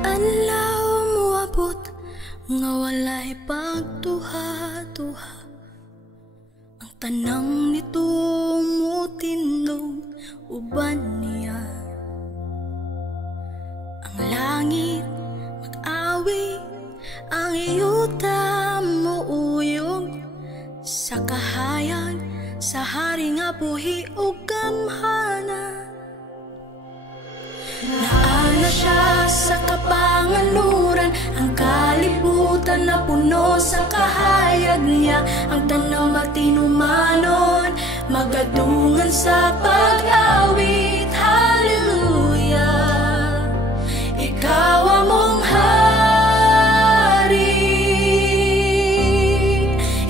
Adlaw moabot nga walay pagtuha-tuha, ang tanang nito mo tindog uban niya. Ang langit mag-awit, ang iyuta mo uyog sa kahayag, sa hari nga buhi ug gamhana. Naana siya sa kapanganuran, ang kalibutan na puno sa kahayag niya. Ang tanang matinumanon, magadungan sa pag-awit. Hallelujah, ikaw among hari,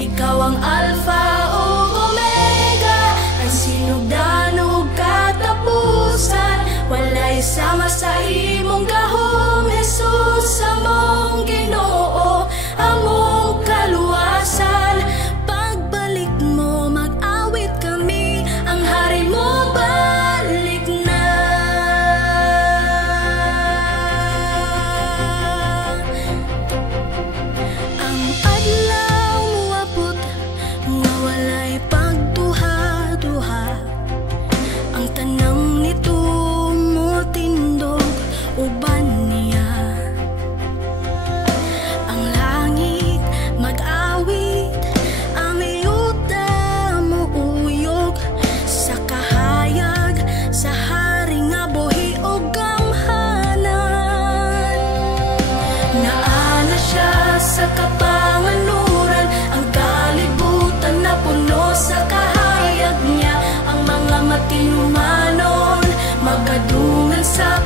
ikaw ang Alpha o Omega, ang sinugdan ug katapusan. Walay sama sa imong gahom, Jesus, among Ginoo, among kaluwasan. Pagbalik mo, mag-awit kami, ang hari mo balik na. Ang adlaw moabot nga walay pagduha-duha, ang tanang nito tindog uban niya. Ang langit mag-awit, ang iyuta mo uyog sa kahayag, sa hari nga buhi ug gamhanan. Naana siya sa kapanganuran, ang kalibutan na puno sa kahayag niya. Ang mga matinumanon, magadungan sa